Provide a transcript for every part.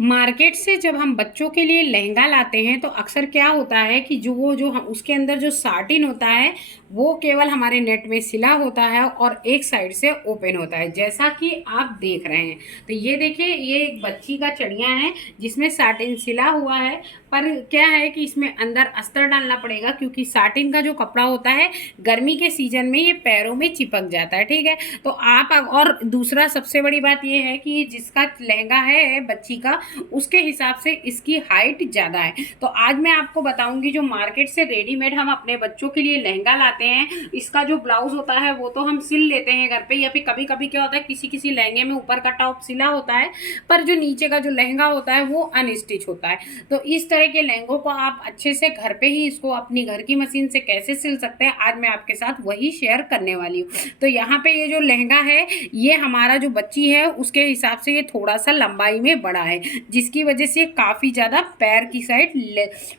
Market से जब हम बच्चों के लिए लहंगा लाते हैं तो अक्सर क्या होता है कि जो हम उसके अंदर जो साटिन होता है वो केवल हमारे नेट में सिला होता है और एक साइड से ओपन होता है, जैसा कि आप देख रहे हैं। तो ये देखिए, ये एक बच्ची का चढ़िया है जिसमें साटिन सिला हुआ है। पर क्या है कि इसमें अंदर अस्तर डालना पड़ेगा, क्योंकि साटिन का जो कपड़ा होता है गर्मी के सीजन में ये पैरों में चिपक जाता है। ठीक है, तो आप और दूसरा सबसे बड़ी बात ये है कि जिसका लहंगा है बच्ची का, उसके हिसाब से इसकी हाइट ज़्यादा है। तो आज मैं आपको बताऊंगी, जो मार्केट से रेडीमेड हम अपने बच्चों के लिए लहंगा लाते हैं, इसका जो ब्लाउज होता है वो तो हम सिल लेते हैं घर पे, या फिर कभी कभी क्या होता है किसी किसी लहंगे में ऊपर का टॉप सिला होता है पर जो नीचे का जो लहंगा होता है वो अनस्टिच होता है। तो इस तरह के लहंगों को आप अच्छे से घर पे ही इसको अपनी घर की मशीन से कैसे सिल सकते हैं, आज मैं आपके साथ वही शेयर करने वाली हूँ। तो यहाँ पे ये जो लहंगा है, ये हमारा जो बच्ची है उसके हिसाब से ये थोड़ा सा लंबाई में बड़ा है, जिसकी वजह से काफ़ी ज़्यादा पैर की साइड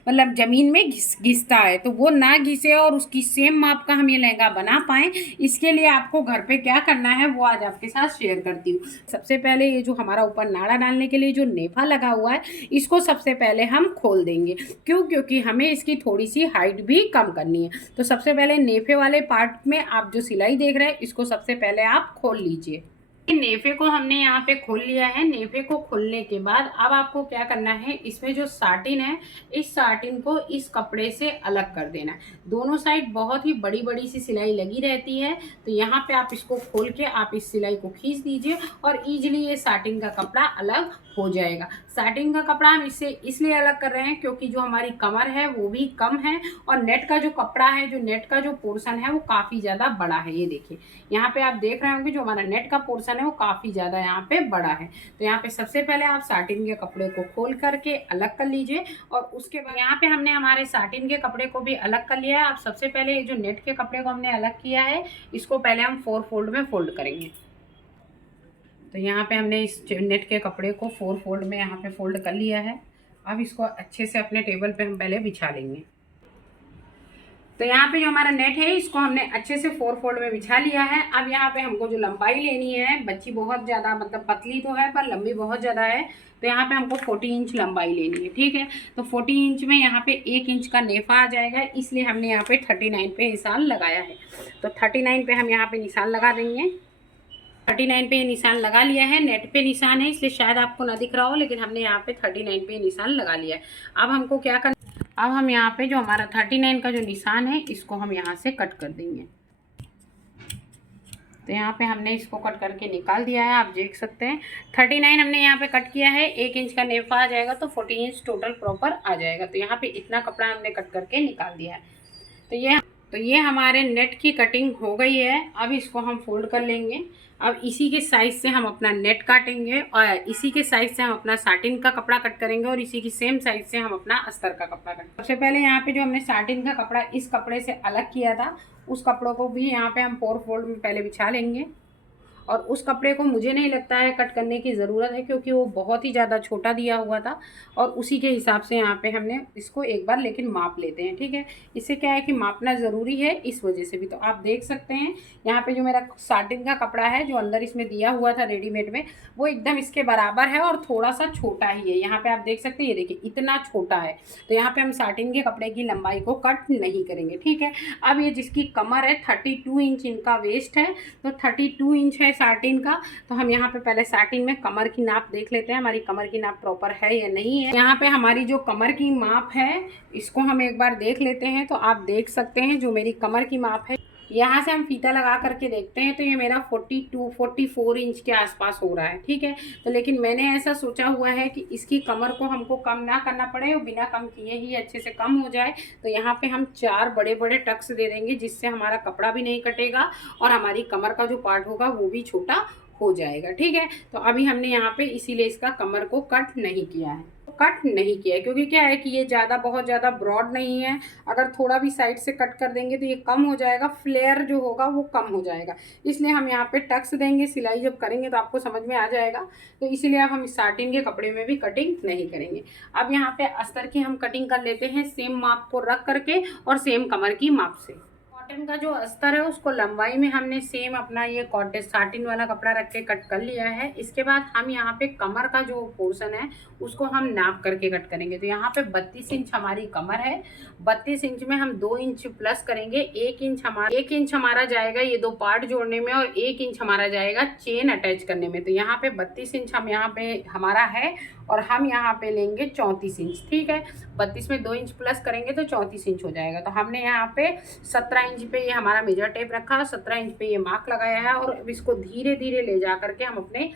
मतलब ज़मीन में घिसता है। तो वो ना घिसे और उसकी सेम माप का हम ये लहंगा बना पाएँ, इसके लिए आपको घर पे क्या करना है वो आज आपके साथ शेयर करती हूँ। सबसे पहले ये जो हमारा ऊपर नाड़ा डालने के लिए जो नेफा लगा हुआ है, इसको सबसे पहले हम खोल देंगे। क्यों? क्योंकि हमें इसकी थोड़ी सी हाइट भी कम करनी है। तो सबसे पहले नेफे वाले पार्ट में आप जो सिलाई देख रहे हैं, इसको सबसे पहले आप खोल लीजिए। नेफे को हमने यहाँ पे खोल लिया है। नेफे को खोलने के बाद अब आपको क्या करना है, इसमें जो साटिन है, इस साटिन को इस कपड़े से अलग कर देना है। दोनों साइड बहुत ही बड़ी बड़ी सी सिलाई लगी रहती है, तो यहाँ पे आप इसको खोल के आप इस सिलाई को खींच दीजिए और इजीली ये साटिन का कपड़ा अलग हो जाएगा। साटिन का कपड़ा हम इससे इसलिए अलग कर रहे हैं क्योंकि जो हमारी कमर है वो भी कम है और नेट का जो कपड़ा है, जो नेट का जो पोर्शन है वो काफ़ी ज़्यादा बड़ा है। ये देखिए, यहाँ पे आप देख रहे होंगे जो हमारा नेट का पोर्शन है वो काफ़ी ज़्यादा यहाँ पे बड़ा है। तो यहाँ पे सबसे पहले आप साटिन के कपड़े को खोल करके अलग कर लीजिए और उसके बाद यहाँ पे हमने हमारे साटिन के कपड़े को भी अलग कर लिया है। आप सबसे पहले ये जो नेट के कपड़े को हमने अलग किया है, इसको पहले हम 4 फोल्ड में फोल्ड करेंगे। तो यहाँ पे हमने इस नेट के कपड़े को 4 फोल्ड में यहाँ पे फोल्ड कर लिया है। अब इसको अच्छे से अपने टेबल पे हम पहले बिछा लेंगे। तो यहाँ पे जो हमारा नेट है इसको हमने अच्छे से 4 फोल्ड में बिछा लिया है। अब यहाँ पे हमको जो लंबाई लेनी है, बच्ची बहुत ज़्यादा मतलब पतली तो है पर लंबी बहुत ज़्यादा है, तो यहाँ पे हमको 40 इंच लंबाई लेनी है। ठीक है, तो 40 इंच में यहाँ पे 1 इंच का नेफा आ जाएगा, इसलिए हमने यहाँ पे 39 पे निशान लगाया है। तो 39 पे हम यहाँ पे निशान लगा देंगे। 39 पे निशान लगा लिया है। नेट पे निशान है इसलिए शायद आपको ना दिख रहा हो, लेकिन हमने यहाँ पे 39 पे निशान लगा लिया है। अब हमको क्या करना, अब हम यहाँ पे जो हमारा 39 का जो निशान है इसको हम यहाँ से कट कर देंगे। तो यहाँ पे हमने इसको कट करके निकाल दिया है, आप देख सकते हैं 39 हमने यहाँ पे कट किया है। 1 इंच का नेफा आ जाएगा तो 40 इंच टोटल प्रॉपर आ जाएगा। तो यहाँ पे इतना कपड़ा हमने कट करके निकाल दिया है। तो ये हमारे नेट की कटिंग हो गई है। अब इसको हम फोल्ड कर लेंगे। अब इसी के साइज से हम अपना नेट काटेंगे और इसी के साइज से हम अपना साटिन का कपड़ा कट करेंगे और इसी की सेम साइज से हम अपना अस्तर का कपड़ा कट। सबसे पहले यहाँ पे जो हमने साटिन का कपड़ा इस कपड़े से अलग किया था, उस कपड़ों को भी यहाँ पे हम 4 फोल्ड में पहले बिछा लेंगे। और उस कपड़े को मुझे नहीं लगता है कट करने की ज़रूरत है, क्योंकि वो बहुत ही ज़्यादा छोटा दिया हुआ था और उसी के हिसाब से यहाँ पे हमने इसको एक बार लेकिन माप लेते हैं। ठीक है, इससे क्या है कि मापना ज़रूरी है इस वजह से भी। तो आप देख सकते हैं यहाँ पे जो मेरा साटिन का कपड़ा है जो अंदर इसमें दिया हुआ था रेडीमेड में, वो एकदम इसके बराबर है और थोड़ा सा छोटा ही है। यहाँ पर आप देख सकते हैं, ये देखिए इतना छोटा है। तो यहाँ पर हम साटिन के कपड़े की लंबाई को कट नहीं करेंगे। ठीक है, अब ये जिसकी कमर है 32 इंच इनका वेस्ट है, तो 32 इंच है साटिन का। तो हम यहाँ पे पहले साटिन में कमर की नाप देख लेते हैं, हमारी कमर की नाप प्रॉपर है या नहीं है। यहाँ पे हमारी जो कमर की माप है इसको हम एक बार देख लेते हैं। तो आप देख सकते हैं जो मेरी कमर की माप है, यहाँ से हम फीता लगा करके देखते हैं तो ये मेरा 44 इंच के आसपास हो रहा है। ठीक है, तो लेकिन मैंने ऐसा सोचा हुआ है कि इसकी कमर को हमको कम ना करना पड़े और बिना कम किए ही अच्छे से कम हो जाए। तो यहाँ पे हम 4 बड़े बड़े टक्स दे देंगे, जिससे हमारा कपड़ा भी नहीं कटेगा और हमारी कमर का जो पार्ट होगा वो भी छोटा हो जाएगा। ठीक है, तो अभी हमने यहाँ पे इसीलिए इसका कमर को कट नहीं किया है। क्योंकि क्या है कि ये ज़्यादा बहुत ज़्यादा ब्रॉड नहीं है। अगर थोड़ा भी साइड से कट कर देंगे तो ये कम हो जाएगा, फ्लेयर जो होगा वो कम हो जाएगा। इसलिए हम यहाँ पे टक्स देंगे। सिलाई जब करेंगे तो आपको समझ में आ जाएगा। तो इसीलिए अब हम साटिन के कपड़े में भी कटिंग नहीं करेंगे। अब यहाँ पे अस्तर की हम कटिंग कर लेते हैं, सेम माप को रख करके और सेम कमर की माप से। कॉटन का जो अस्तर है उसको लंबाई में हमने सेम अपना ये कॉटन साटिन वाला कपड़ा रख के कट कर लिया है। इसके बाद हम यहाँ पे कमर का जो पोर्शन है उसको हम नाप करके कट करेंगे। तो यहाँ पे 32 इंच हमारी कमर है, 32 इंच में हम 2 इंच प्लस करेंगे। 1 इंच हमारा जाएगा ये दो पार्ट जोड़ने में और 1 इंच हमारा जाएगा चेन अटैच करने में। तो यहाँ पे 32 इंच हम यहाँ पे हमारा है और हम यहाँ पे लेंगे 34 इंच। ठीक है, 32 में 2 इंच प्लस करेंगे तो 34 इंच हो जाएगा। तो हमने यहाँ पे 17 इंच पे ये हमारा मेजर टेप रखा है, 17 इंच पे ये मार्क लगाया है और अब इसको धीरे धीरे ले जा करके हम अपने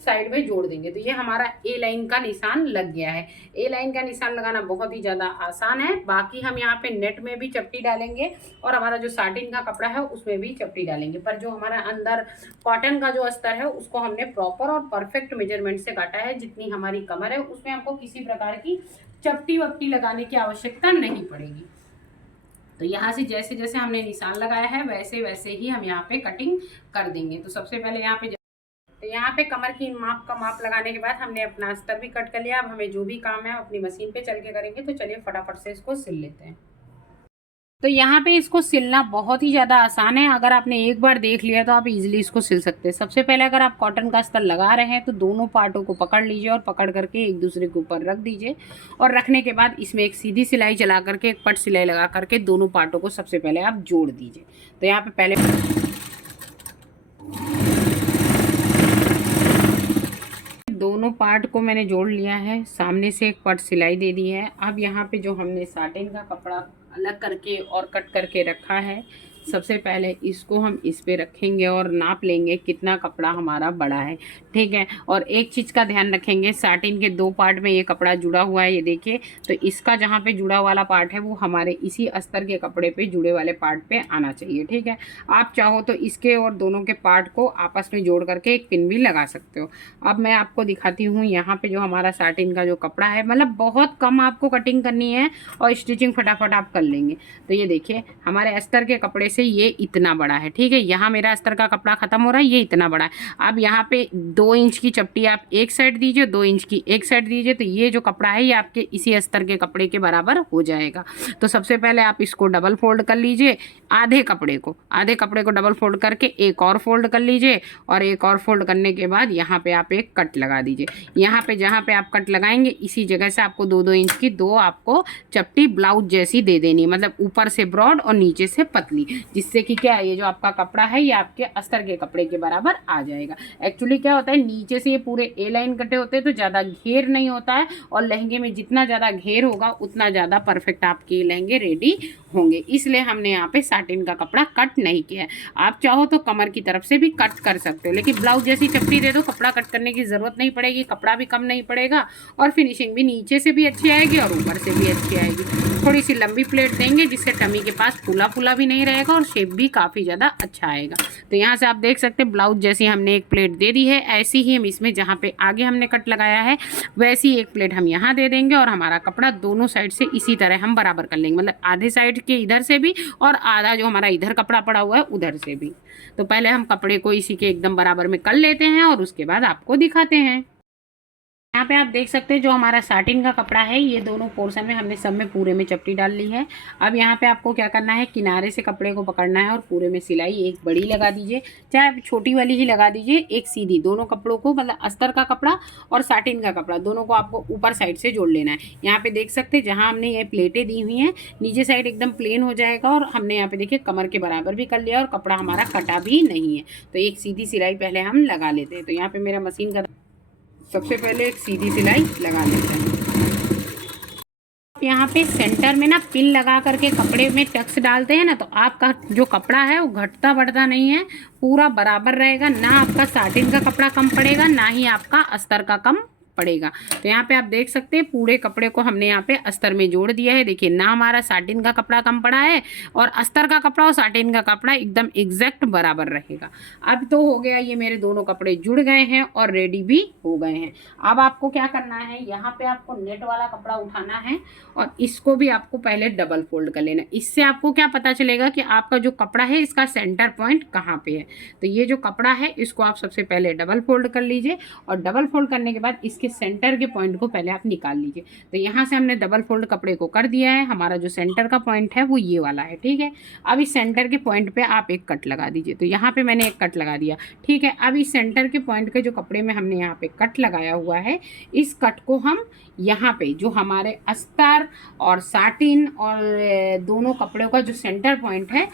साइड में जोड़ देंगे। तो ये हमारा ए लाइन का निशान लग गया है। ए लाइन का निशान लगाना बहुत ही ज़्यादा आसान है। बाकी हम यहाँ पे नेट में भी चपटी डालेंगे और हमारा जो साटिन का कपड़ा है उसमें भी चपटी डालेंगे। पर जो हमारा अंदर कॉटन का जो अस्तर है उसको हमने प्रॉपर और परफेक्ट मेजरमेंट से काटा है। जितनी हमारी कमर है उसमें हमको किसी प्रकार की चपटी वपटी लगाने की आवश्यकता नहीं पड़ेगी। तो यहाँ से जैसे जैसे हमने निशान लगाया है वैसे वैसे ही हम यहाँ पे कटिंग कर देंगे। तो सबसे पहले यहाँ पे कमर की माप का माप लगाने के बाद हमने अपना अस्तर भी कट कर लिया। अब हमें जो भी काम है अपनी मशीन पे चल के करेंगे। तो चलिए फटाफट से इसको सिल लेते हैं। तो यहाँ पे इसको सिलना बहुत ही ज़्यादा आसान है। अगर आपने एक बार देख लिया तो आप इजीली इसको सिल सकते हैं। सबसे पहले अगर आप कॉटन का अस्तर लगा रहे हैं तो दोनों पार्टों को पकड़ लीजिए और पकड़ करके एक दूसरे के ऊपर रख दीजिए और रखने के बाद इसमें एक सीधी सिलाई चला करके एक पट सिलाई लगा करके दोनों पार्टों को सबसे पहले आप जोड़ दीजिए। तो यहाँ पे पहले दोनों पार्ट को मैंने जोड़ लिया है, सामने से एक पट सिलाई दे दी है। अब यहाँ पे जो हमने साटिन का कपड़ा अलग करके और कट करके रखा है, सबसे पहले इसको हम इस पे रखेंगे और नाप लेंगे कितना कपड़ा हमारा बड़ा है। ठीक है, और एक चीज़ का ध्यान रखेंगे, साटिन के दो पार्ट में ये कपड़ा जुड़ा हुआ है, ये देखिए। तो इसका जहाँ पे जुड़ा वाला पार्ट है वो हमारे इसी अस्तर के कपड़े पे जुड़े वाले पार्ट पे आना चाहिए। ठीक है, आप चाहो तो इसके और दोनों के पार्ट को आपस में जोड़ करके एक पिन भी लगा सकते हो। अब मैं आपको दिखाती हूँ यहाँ पे जो हमारा साटिन का जो कपड़ा है, मतलब बहुत कम आपको कटिंग करनी है और स्टिचिंग फटाफट आप कर लेंगे। तो ये देखिए हमारे अस्तर के कपड़े से ये इतना बड़ा है। ठीक है, यहाँ मेरा अस्तर का कपड़ा खत्म हो रहा है, ये इतना बड़ा है। अब यहाँ पे 2 इंच की चपटी आप एक साइड दीजिए, 2 इंच की एक साइड दीजिए। तो ये जो कपड़ा है ये आपके इसी अस्तर के कपड़े के बराबर हो जाएगा। तो सबसे पहले आप इसको डबल फोल्ड कर लीजिए, आधे कपड़े को डबल फोल्ड करके एक और फोल्ड कर लीजिए और एक और फोल्ड करने के बाद यहाँ पे आप एक कट लगा दीजिए। यहाँ पे जहाँ पे आप कट लगाएंगे इसी जगह से आपको 2-2 इंच की दो आपको चपटी ब्लाउज जैसी दे देनी, मतलब ऊपर से ब्रॉड और नीचे से पतली, जिससे कि क्या ये जो आपका कपड़ा है ये आपके अस्तर के कपड़े के बराबर आ जाएगा। एक्चुअली क्या होता है, नीचे से ये पूरे ए लाइन कटे होते हैं तो ज़्यादा घेर नहीं होता है और लहंगे में जितना ज़्यादा घेर होगा उतना ज़्यादा परफेक्ट आपके लहंगे रेडी होंगे। इसलिए हमने यहाँ पे साटिन का कपड़ा कट नहीं किया है। आप चाहो तो कमर की तरफ से भी कट कर सकते हो, लेकिन ब्लाउज जैसी चपटी दे दो, कपड़ा कट करने की ज़रूरत नहीं पड़ेगी, कपड़ा भी कम नहीं पड़ेगा और फिनिशिंग भी नीचे से भी अच्छी आएगी और ऊपर से भी अच्छी आएगी। थोड़ी सी लंबी प्लेट देंगे जिससे टमी के पास फूला फूला भी नहीं रहेगा और शेप भी काफ़ी ज़्यादा अच्छा आएगा। तो यहाँ से आप देख सकते हैं ब्लाउज जैसी हमने एक प्लेट दे दी है, ऐसी ही हम इसमें जहाँ पे आगे हमने कट लगाया है वैसी एक प्लेट हम यहाँ दे देंगे और हमारा कपड़ा दोनों साइड से इसी तरह हम बराबर कर लेंगे, मतलब आधे साइड के इधर से भी और आधा जो हमारा इधर कपड़ा पड़ा हुआ है उधर से भी। तो पहले हम कपड़े को इसी के एकदम बराबर में कर लेते हैं और उसके बाद आपको दिखाते हैं। यहाँ पे आप देख सकते हैं जो हमारा साटिन का कपड़ा है ये दोनों पोर्शन में हमने सब में पूरे में चपटी डाल ली है। अब यहाँ पे आपको क्या करना है, किनारे से कपड़े को पकड़ना है और पूरे में सिलाई एक बड़ी लगा दीजिए, चाहे आप छोटी वाली ही लगा दीजिए, एक सीधी। दोनों कपड़ों को मतलब अस्तर का कपड़ा और साटिन का कपड़ा दोनों को आपको ऊपर साइड से जोड़ लेना है। यहाँ पे देख सकते हैं जहाँ हमने ये प्लेटें दी हुई हैं नीचे साइड एकदम प्लेन हो जाएगा और हमने यहाँ पे देखिए कमर के बराबर भी कर लिया और कपड़ा हमारा कटा भी नहीं है। तो एक सीधी सिलाई पहले हम लगा लेते हैं। तो यहाँ पे मेरा मशीन का सबसे पहले एक सीधी सिलाई लगा लेते हैं। यहाँ पे सेंटर में ना पिन लगा करके कपड़े में टक्स डालते हैं ना, तो आपका जो कपड़ा है वो घटता बढ़ता नहीं है, पूरा बराबर रहेगा। ना आपका साटिन का कपड़ा कम पड़ेगा ना ही आपका अस्तर का कम पड़ेगा। तो यहाँ पे आप देख सकते हैं पूरे कपड़े को हमने यहाँ पे अस्तर में जोड़ दिया है। देखिए ना हमारा साटिन का कपड़ा कम पड़ा है और अस्तर का कपड़ा और साटिन का कपड़ा एकदम एग्जैक्ट बराबर रहेगा। अब तो हो गया, ये मेरे दोनों कपड़े जुड़ गए हैं और रेडी भी हो गए हैं। अब आपको क्या करना है, यहाँ पे आपको नेट वाला कपड़ा उठाना है और इसको भी आपको पहले डबल फोल्ड कर लेना। इससे आपको क्या पता चलेगा कि आपका जो कपड़ा है इसका सेंटर पॉइंट कहाँ पे है। तो ये जो कपड़ा है इसको आप सबसे पहले डबल फोल्ड कर लीजिए और डबल फोल्ड करने के बाद इसके इसके सेंटर के पॉइंट को पहले आप निकाल लीजिए। तो यहाँ से हमने डबल फोल्ड कपड़े को कर दिया है, हमारा जो सेंटर का पॉइंट है वो ये वाला है, ठीक है। अब इस सेंटर के पॉइंट पे आप एक कट लगा दीजिए। तो यहाँ पे मैंने एक कट लगा दिया, ठीक है। अब इस सेंटर के पॉइंट के जो कपड़े में हमने यहाँ पे कट लगाया हुआ है, इस कट को हम यहाँ पे जो हमारे अस्तर और साटिन और दोनों कपड़ों का जो सेंटर पॉइंट है,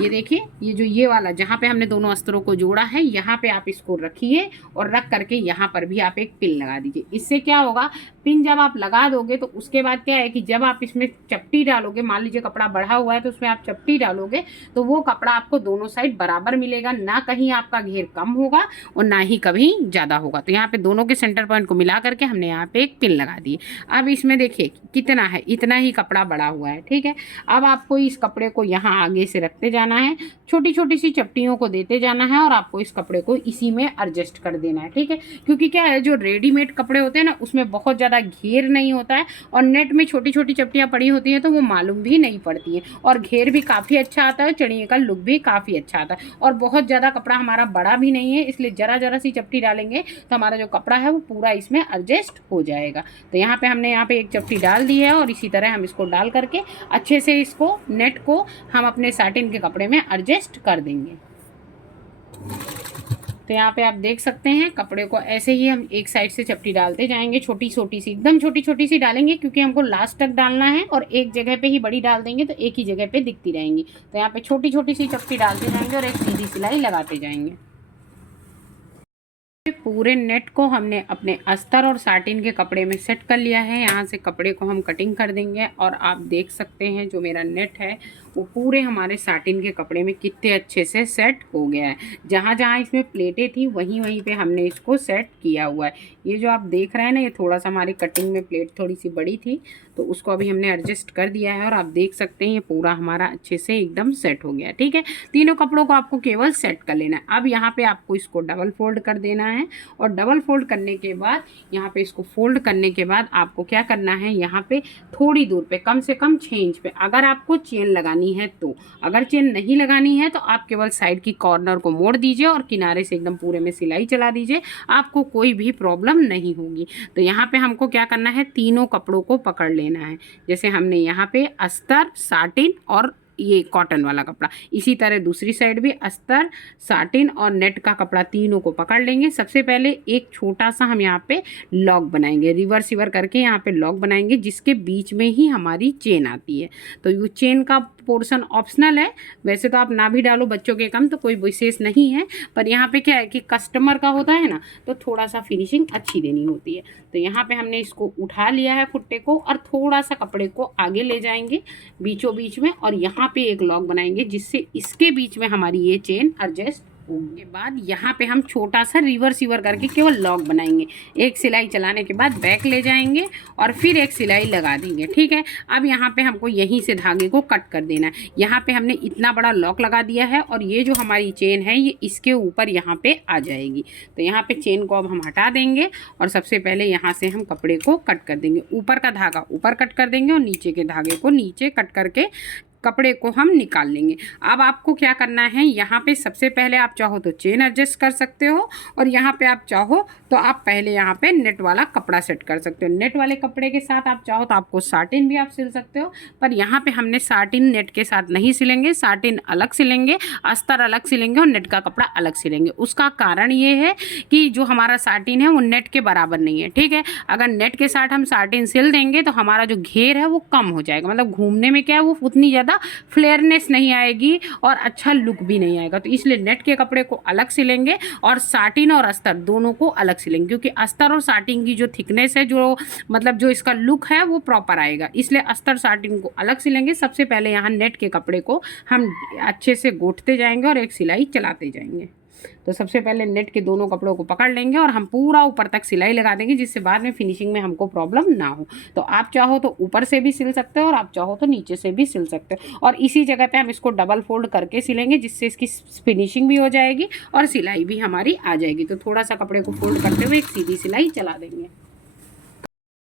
ये देखिए, ये जो ये वाला जहाँ पे हमने दोनों अस्तरों को जोड़ा है, यहाँ पे आप इसको रखिए और रख करके यहाँ पर भी आप एक पिन लगा दीजिए। इससे क्या होगा, पिन जब आप लगा दोगे तो उसके बाद क्या है कि जब आप इसमें चपटी डालोगे, मान लीजिए कपड़ा बढ़ा हुआ है तो उसमें आप चपटी डालोगे तो वो कपड़ा आपको दोनों साइड बराबर मिलेगा, ना कहीं आपका घेर कम होगा और ना ही कभी ज़्यादा होगा। तो यहाँ पे दोनों के सेंटर पॉइंट को मिला करके हमने यहाँ पे एक पिन लगा दी। अब इसमें देखिए कितना है, इतना ही कपड़ा बढ़ा हुआ है, ठीक है। अब आपको इस कपड़े को यहाँ आगे से रखते जाना है, छोटी छोटी सी चपटियों को देते जाना है और आपको इस कपड़े को इसी में एडजस्ट कर देना है, ठीक है। क्योंकि क्या है, जो रेडीमेड कपड़े होते हैं ना, उसमें बहुत ज़्यादा घेर नहीं होता है और नेट में छोटी छोटी चपटियाँ पड़ी होती हैं तो वो मालूम भी नहीं पड़ती हैं, और घेर भी काफ़ी अच्छा आता है, चढ़िए का लुक भी काफ़ी अच्छा आता है, और बहुत ज़्यादा कपड़ा हमारा बड़ा भी नहीं है, इसलिए ज़रा ज़रा सी चपटी डालेंगे तो हमारा जो कपड़ा है वो पूरा इसमें एडजस्ट हो जाएगा। तो यहाँ पे हमने यहाँ पे एक चपटी डाल दी है और इसी तरह हम इसको डाल करके अच्छे से इसको नेट को हम अपने साटिन के कपड़े में एडजस्ट कर देंगे। तो यहाँ पे आप देख सकते हैं कपड़े को ऐसे ही हम एक साइड से चपटी डालते जाएंगे, छोटी छोटी सी, एकदम छोटी छोटी सी डालेंगे क्योंकि हमको लास्ट तक डालना है, और एक जगह पे ही बड़ी डाल देंगे तो एक ही जगह पे दिखती रहेंगी। तो यहाँ पे छोटी छोटी सी चपटी डालते जाएंगे और एक सीधी सिलाई लगाते जाएंगे। पूरे नेट को हमने अपने अस्तर और साटिन के कपड़े में सेट कर लिया है। यहाँ से कपड़े को हम कटिंग कर देंगे और आप देख सकते हैं जो मेरा नेट है वो पूरे हमारे साटिन के कपड़े में कितने अच्छे से सेट हो गया है। जहाँ जहाँ इसमें प्लेटें थी वहीं वहीं पे हमने इसको सेट किया हुआ है। ये जो आप देख रहे हैं ना, ये थोड़ा सा हमारी कटिंग में प्लेट थोड़ी सी बड़ी थी तो उसको अभी हमने एडजस्ट कर दिया है और आप देख सकते हैं ये पूरा हमारा अच्छे से एकदम सेट हो गया है, ठीक है। तीनों कपड़ों को आपको केवल सेट कर लेना है। अब यहाँ पे आपको इसको डबल फोल्ड कर देना है और डबल फोल्ड करने के बाद यहाँ पे इसको फोल्ड करने के बाद आपको क्या करना है, यहाँ पे थोड़ी दूर पे, कम से कम 6 इंच पे अगर आपको चेन लगानी है तो, अगर चेन नहीं लगानी है तो आप केवल साइड की कॉर्नर को मोड़ दीजिए और किनारे से एकदम पूरे में सिलाई चला दीजिए, आपको कोई भी प्रॉब्लम नहीं होगी। तो यहाँ पे हमको क्या करना है, तीनों कपड़ों को पकड़ लेना है। जैसे हमने यहाँ पे अस्तर, साटिन और ये कॉटन वाला कपड़ा, इसी तरह दूसरी साइड भी अस्तर, साटिन और नेट का कपड़ा तीनों को पकड़ लेंगे। सबसे पहले एक छोटा सा हम यहाँ पे लॉक बनाएंगे, रिवर्स सिवर करके यहाँ पे लॉक बनाएंगे जिसके बीच में ही हमारी चेन आती है। तो ये चेन का पोर्शन ऑप्शनल है, वैसे तो आप ना भी डालो, बच्चों के काम तो कोई विशेष नहीं है, पर यहाँ पे क्या है कि कस्टमर का होता है ना तो थोड़ा सा फिनिशिंग अच्छी देनी होती है। तो यहाँ पे हमने इसको उठा लिया है फुट्टे को और थोड़ा सा कपड़े को आगे ले जाएंगे बीचों बीच में और यहाँ पे एक लॉक बनाएंगे जिससे इसके बीच में हमारी ये चेन एडजस्ट के बाद यहाँ पे हम छोटा सा रिवर्स सिवर करके केवल लॉक बनाएंगे। एक सिलाई चलाने के बाद बैक ले जाएंगे और फिर एक सिलाई लगा देंगे, ठीक है। अब यहाँ पे हमको यहीं से धागे को कट कर देना है। यहाँ पे हमने इतना बड़ा लॉक लगा दिया है और ये जो हमारी चेन है ये इसके ऊपर यहाँ पे आ जाएगी। तो यहाँ पे चेन को अब हम हटा देंगे और सबसे पहले यहाँ से हम कपड़े को कट कर देंगे। ऊपर का धागा ऊपर कट कर देंगे और नीचे के धागे को नीचे कट करके कपड़े को हम निकाल लेंगे। अब आपको क्या करना है, यहाँ पे सबसे पहले आप चाहो तो चेन एडजस्ट कर सकते हो और यहाँ पे आप चाहो तो आप पहले यहाँ पे नेट वाला कपड़ा सेट कर सकते हो। नेट वाले कपड़े के साथ आप चाहो तो आपको साटिन भी आप सिल सकते हो, पर यहाँ पे हमने साटिन नेट के साथ नहीं सिलेंगे, साटिन अलग सिलेंगे, अस्तर अलग सिलेंगे और नेट का कपड़ा अलग सिलेंगे। उसका कारण ये है कि जो हमारा साटिन है वो नेट के बराबर नहीं है, ठीक है। अगर नेट के साथ हम साटिन सिल देंगे तो हमारा जो घेर है वो कम हो जाएगा, मतलब घूमने में क्या है वो उतनी ज़्यादा फ्लेयरनेस नहीं आएगी और अच्छा लुक भी नहीं आएगा। तो इसलिए नेट के कपड़े को अलग सिलेंगे और साटिन और अस्तर दोनों को अलग सिलेंगे, क्योंकि अस्तर और साटिन की जो थिकनेस है, जो मतलब जो इसका लुक है वो प्रॉपर आएगा, इसलिए अस्तर साटिन को अलग सिलेंगे। सबसे पहले यहाँ नेट के कपड़े को हम अच्छे से गोटते जाएंगे और एक सिलाई चलाते जाएंगे। तो सबसे पहले नेट के दोनों कपड़ों को पकड़ लेंगे और हम पूरा ऊपर तक सिलाई लगा देंगे जिससे बाद में फिनिशिंग में हमको प्रॉब्लम ना हो। तो आप चाहो तो ऊपर से भी सिल सकते हो और आप चाहो तो नीचे से भी सिल सकते हो और इसी जगह पे हम इसको डबल फोल्ड करके सिलेंगे जिससे इसकी फिनिशिंग भी हो जाएगी और सिलाई भी हमारी आ जाएगी। तो थोड़ा सा कपड़े को फोल्ड करते हुए एक सीधी सिलाई चला देंगे।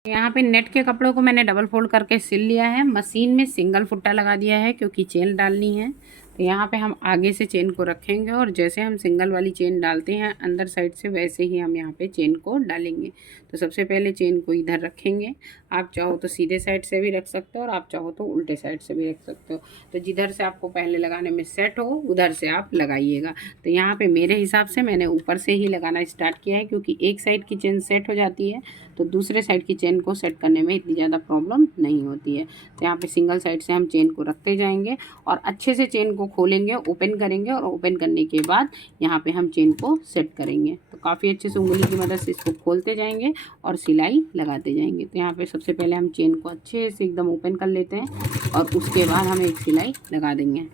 यहाँ पे नेट के कपड़ों को मैंने डबल फोल्ड करके सिल लिया है, मशीन में सिंगल फुट्टा लगा दिया है क्योंकि चेन डालनी है। तो यहाँ पे हम आगे से चेन को रखेंगे और जैसे हम सिंगल वाली चेन डालते हैं अंदर साइड से, वैसे ही हम यहाँ पे चेन को डालेंगे। तो सबसे पहले चेन को इधर रखेंगे। आप चाहो तो सीधे साइड से भी रख सकते हो और आप चाहो तो उल्टे साइड से भी रख सकते हो। तो जिधर से आपको पहले लगाने में सेट हो उधर से आप लगाइएगा। तो यहाँ पे मेरे हिसाब से मैंने ऊपर से ही लगाना स्टार्ट किया है, क्योंकि एक साइड की चेन सेट हो जाती है तो दूसरे साइड की चेन को सेट करने में इतनी ज़्यादा प्रॉब्लम नहीं होती है। तो यहाँ पे सिंगल साइड से हम चेन को रखते जाएंगे और अच्छे से चेन को खोलेंगे, ओपन करेंगे और ओपन करने के बाद यहाँ पे हम चेन को सेट करेंगे। तो काफ़ी अच्छे से उंगली की मदद से इसको खोलते जाएंगे और सिलाई लगाते जाएंगे। तो यहाँ पे सबसे पहले हम चेन को अच्छे से एकदम ओपन कर लेते हैं और उसके बाद हम एक सिलाई लगा देंगे।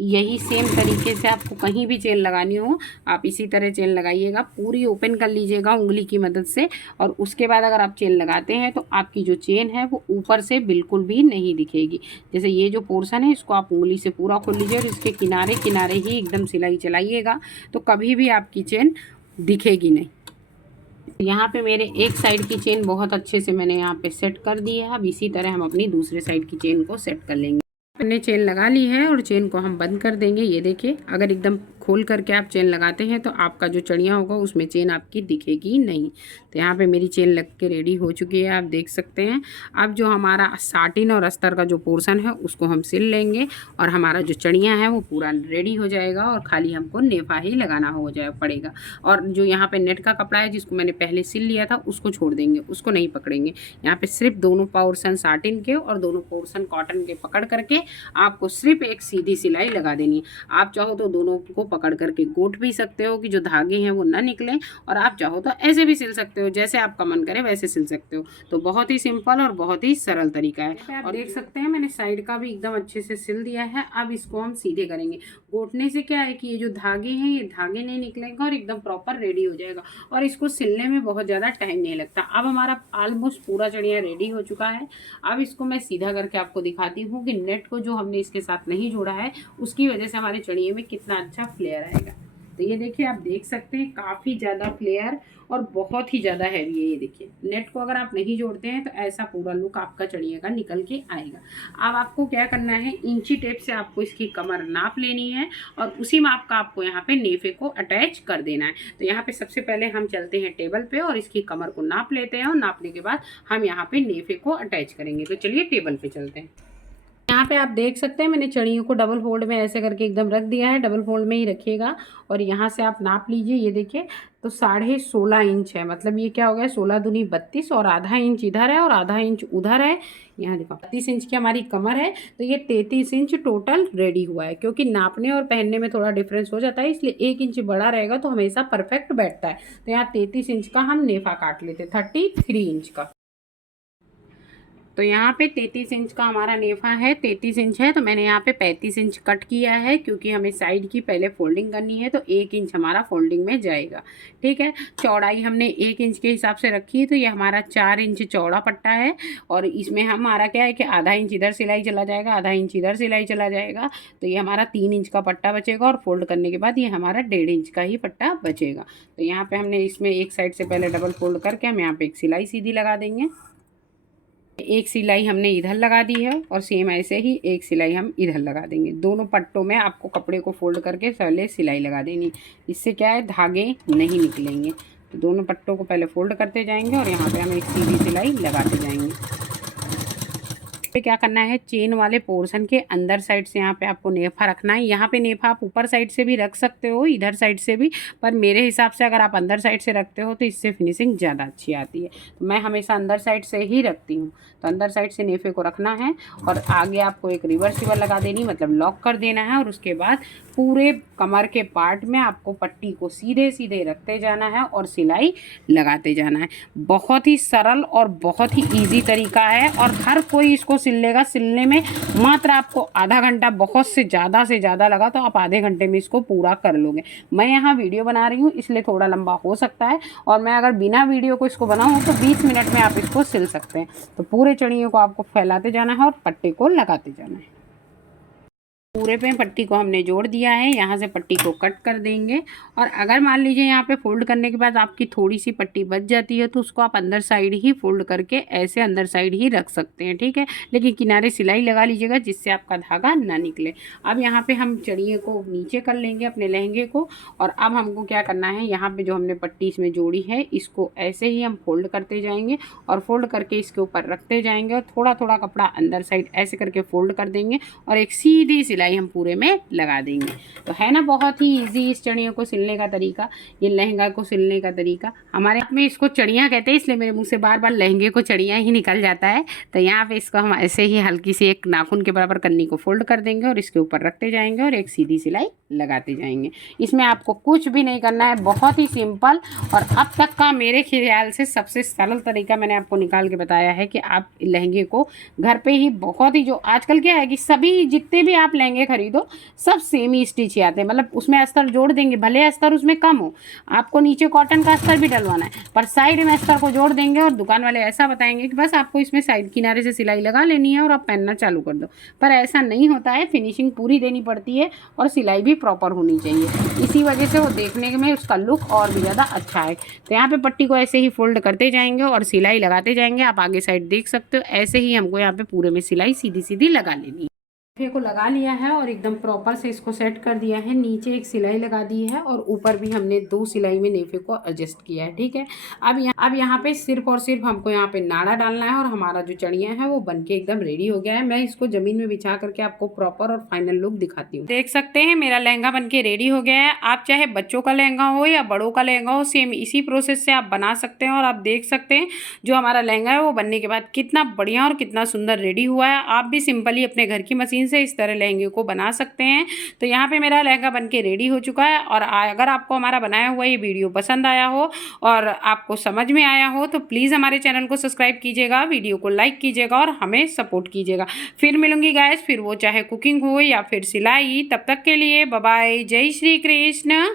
यही सेम तरीके से आपको कहीं भी चेन लगानी हो आप इसी तरह चेन लगाइएगा, पूरी ओपन कर लीजिएगा उंगली की मदद से। और उसके बाद अगर आप चेन लगाते हैं तो आपकी जो चेन है वो ऊपर से बिल्कुल भी नहीं दिखेगी। जैसे ये जो पोर्शन है इसको आप उंगली से पूरा खोल लीजिए और इसके किनारे किनारे ही एकदम सिलाई चलाइएगा, तो कभी भी आपकी चेन दिखेगी नहीं। यहाँ पे मेरे एक साइड की चेन बहुत अच्छे से मैंने यहाँ पे सेट कर दी है। अब इसी तरह हम अपनी दूसरे साइड की चेन को सेट कर लेंगे। हमने चेन लगा ली है और चेन को हम बंद कर देंगे। ये देखिए, अगर एकदम खोल करके आप चेन लगाते हैं तो आपका जो चढ़िया होगा उसमें चेन आपकी दिखेगी नहीं। तो यहाँ पे मेरी चेन लग के रेडी हो चुकी है, आप देख सकते हैं। अब जो हमारा साटिन और अस्तर का जो पोर्शन है उसको हम सिल लेंगे और हमारा जो चढ़िया है वो पूरा रेडी हो जाएगा और खाली हमको नेफा ही लगाना हो जाए पड़ेगा। और जो यहाँ पे नेट का कपड़ा है जिसको मैंने पहले सिल लिया था उसको छोड़ देंगे, उसको नहीं पकड़ेंगे। यहाँ पे सिर्फ दोनों पोर्शन साटिन के और दोनों पोर्शन कॉटन के पकड़ करके आपको सिर्फ एक सीधी सिलाई लगा देनी है। आप चाहो तो दोनों को पकड़ करके गोट भी सकते हो कि जो धागे हैं वो ना निकले, और आप चाहो तो ऐसे भी सिल सकते हो, जैसे आपका मन करे वैसे सिल सकते हो। तो बहुत ही सिंपल और बहुत ही सरल तरीका है। और देख सकते हैं मैंने साइड का भी एकदम अच्छे से सिल दिया है। अब इसको हम सीधे करेंगे। गोटने से क्या है कि ये जो धागे हैं ये धागे नहीं निकलेंगे और एकदम प्रॉपर रेडी हो जाएगा और इसको सिलने में बहुत ज़्यादा टाइम नहीं लगता। अब हमारा ऑलमोस्ट पूरा चढ़िया रेडी हो चुका है। अब इसको मैं सीधा करके आपको दिखाती हूँ कि नेट को जो हमने इसके साथ नहीं जोड़ा है उसकी वजह से हमारे चढ़िए में कितना अच्छा फ्लेयर आएगा। तो ये देखिए, आप देख सकते हैं काफ़ी ज़्यादा फ्लेयर और बहुत ही ज़्यादा हैवी है। ये देखिए, नेट को अगर आप नहीं जोड़ते हैं तो ऐसा पूरा लुक आपका चढ़िए का निकल के आएगा। अब आपको क्या करना है, इंची टेप से आपको इसकी कमर नाप लेनी है और उसी माप का आपको यहाँ पे नेफे को अटैच कर देना है। तो यहाँ पे सबसे पहले हम चलते हैं टेबल पे और इसकी कमर को नाप लेते हैं और नापने के बाद हम यहाँ पे नेफे को अटैच करेंगे। तो चलिए टेबल पे चलते हैं। यहाँ पे आप देख सकते हैं मैंने चढ़ियों को डबल फोल्ड में ऐसे करके एकदम रख दिया है। डबल फोल्ड में ही रखिएगा और यहाँ से आप नाप लीजिए। ये देखिए, तो 16.5 इंच है, मतलब ये क्या हो गया, 16 दूनी 32 और आधा इंच इधर है और आधा इंच उधर है। यहाँ देखो 32 इंच की हमारी कमर है, तो ये 33 इंच टोटल रेडी हुआ है। क्योंकि नापने और पहनने में थोड़ा डिफरेंस हो जाता है, इसलिए 1 इंच बड़ा रहेगा तो हमेशा परफेक्ट बैठता है। तो यहाँ 33 इंच का हम नेफा काट लेते, 33 इंच का। तो यहाँ पे 33 इंच का हमारा नेफा है, 33 इंच है तो मैंने यहाँ पे 35 इंच कट किया है, क्योंकि हमें साइड की पहले फोल्डिंग करनी है तो 1 इंच हमारा फोल्डिंग में जाएगा। ठीक है, चौड़ाई हमने 1 इंच के हिसाब से रखी है, तो ये हमारा 4 इंच चौड़ा पट्टा है और इसमें हमारा क्या है कि आधा इंच इधर सिलाई चला जाएगा, आधा इंच इधर सिलाई चला जाएगा। तो ये हमारा 3 इंच का पट्टा बचेगा और फोल्ड करने के बाद ये हमारा 1.5 इंच का ही पट्टा बचेगा। तो यहाँ पे हमने इसमें एक साइड से पहले डबल फोल्ड करके हम यहाँ पे एक सिलाई सीधी लगा देंगे। एक सिलाई हमने इधर लगा दी है और सेम ऐसे ही एक सिलाई हम इधर लगा देंगे। दोनों पट्टों में आपको कपड़े को फोल्ड करके पहले सिलाई लगा देनी, इससे क्या है धागे नहीं निकलेंगे। तो दोनों पट्टों को पहले फोल्ड करते जाएंगे और यहाँ पे हम एक सीधी सिलाई लगाते जाएंगे। पे क्या करना है, चेन वाले पोर्शन के अंदर साइड से यहाँ पे आपको नेफा रखना है। यहाँ पे नेफा आप ऊपर साइड से भी रख सकते हो, इधर साइड से भी, पर मेरे हिसाब से अगर आप अंदर साइड से रखते हो तो इससे फिनिशिंग ज़्यादा अच्छी आती है। तो मैं हमेशा अंदर साइड से ही रखती हूँ। तो अंदर साइड से नेफे को रखना है और आगे आपको एक रिवर्सिबल लगा देनी, मतलब लॉक कर देना है। और उसके बाद पूरे कमर के पार्ट में आपको पट्टी को सीधे सीधे रखते जाना है और सिलाई लगाते जाना है। बहुत ही सरल और बहुत ही ईजी तरीका है और हर कोई इसको सिल लेगा। सिलने में मात्र आपको आधा घंटा बहुत से ज़्यादा लगा तो आप आधे घंटे में इसको पूरा कर लोगे। मैं यहाँ वीडियो बना रही हूँ इसलिए थोड़ा लंबा हो सकता है, और मैं अगर बिना वीडियो को इसको बनाऊँ तो 20 मिनट में आप इसको सिल सकते हैं। तो पूरे चढ़ियों को आपको फैलाते जाना है और पट्टे को लगाते जाना है। पूरे पे पट्टी को हमने जोड़ दिया है, यहाँ से पट्टी को कट कर देंगे। और अगर मान लीजिए यहाँ पे फोल्ड करने के बाद आपकी थोड़ी सी पट्टी बच जाती है तो उसको आप अंदर साइड ही फोल्ड करके ऐसे अंदर साइड ही रख सकते हैं, ठीक है। लेकिन किनारे सिलाई लगा लीजिएगा जिससे आपका धागा ना निकले। अब यहाँ पे हम चढ़िए को नीचे कर लेंगे अपने लहंगे को। और अब हमको क्या करना है, यहाँ पे जो हमने पट्टी इसमें जोड़ी है इसको ऐसे ही हम फोल्ड करते जाएंगे और फोल्ड करके इसके ऊपर रखते जाएंगे और थोड़ा थोड़ा कपड़ा अंदर साइड ऐसे करके फोल्ड कर देंगे और एक सीधी सिलाई हम पूरे में लगा देंगे। तो है ना बहुत ही इजी इस चढ़ियों को सिलने का तरीका, ये लहंगा को सिलने का तरीका। हमारे में इसको चढ़ियाँ कहते हैं, इसलिए मेरे मुंह से बार बार लहंगे को चढ़ियाँ ही निकल जाता है। तो यहाँ पे इसको हम ऐसे ही हल्की सी एक नाखून के बराबर कन्नी को फोल्ड कर देंगे और इसके ऊपर रखते जाएंगे और एक सीधी सिलाई लगाते जाएंगे। इसमें आपको कुछ भी नहीं करना है, बहुत ही सिंपल और अब तक का मेरे ख्याल से सबसे सरल तरीका मैंने आपको निकाल के बताया है कि आप लहंगे को घर पे ही बहुत ही, जो आजकल क्या है कि सभी जितने भी आप लहंगे खरीदो सब सेम ही स्टिच ही आते हैं। मतलब उसमें अस्तर जोड़ देंगे, भले अस्तर उसमें कम हो, आपको नीचे कॉटन का अस्तर भी डलवाना है पर साइड में अस्तर को जोड़ देंगे और दुकान वाले ऐसा बताएंगे कि बस आपको इसमें साइड किनारे से सिलाई लगा लेनी है और आप पहनना चालू कर दो। पर ऐसा नहीं होता है, फिनिशिंग पूरी देनी पड़ती है और सिलाई भी प्रॉपर होनी चाहिए। इसी वजह से वो देखने में उसका लुक और भी ज़्यादा अच्छा है। तो यहाँ पे पट्टी को ऐसे ही फोल्ड करते जाएंगे और सिलाई लगाते जाएंगे। आप आगे साइड देख सकते हो, ऐसे ही हमको यहाँ पे पूरे में सिलाई सीधी सीधी लगा लेनी है। नेफे को लगा लिया है और एकदम प्रॉपर से इसको सेट कर दिया है। नीचे एक सिलाई लगा दी है और ऊपर भी हमने 2 सिलाई में नेफे को एडजस्ट किया है, ठीक है। अब यहाँ पे सिर्फ और सिर्फ हमको यहाँ पे नाड़ा डालना है और हमारा जो चढ़िया है वो बनके एकदम रेडी हो गया है। मैं इसको जमीन में बिछा करके आपको प्रॉपर और फाइनल लुक दिखाती हूँ। देख सकते हैं मेरा लहंगा बनके रेडी हो गया है। आप चाहे बच्चों का लहंगा हो या बड़ों का लहंगा हो, सेम इसी प्रोसेस से आप बना सकते हैं। और आप देख सकते हैं जो हमारा लहंगा है वो बनने के बाद कितना बढ़िया और कितना सुंदर रेडी हुआ है। आप भी सिंपली अपने घर की मशीन से इस तरह लहंगे को बना सकते हैं। तो यहाँ पे मेरा लहंगा बनके रेडी हो चुका है। और अगर आपको हमारा बनाया हुआ ये वीडियो पसंद आया हो और आपको समझ में आया हो तो प्लीज़ हमारे चैनल को सब्सक्राइब कीजिएगा, वीडियो को लाइक कीजिएगा और हमें सपोर्ट कीजिएगा। फिर मिलूंगी गाइस, फिर वो चाहे कुकिंग हो या फिर सिलाई। तब तक के लिए बाय बाय, जय श्री कृष्ण।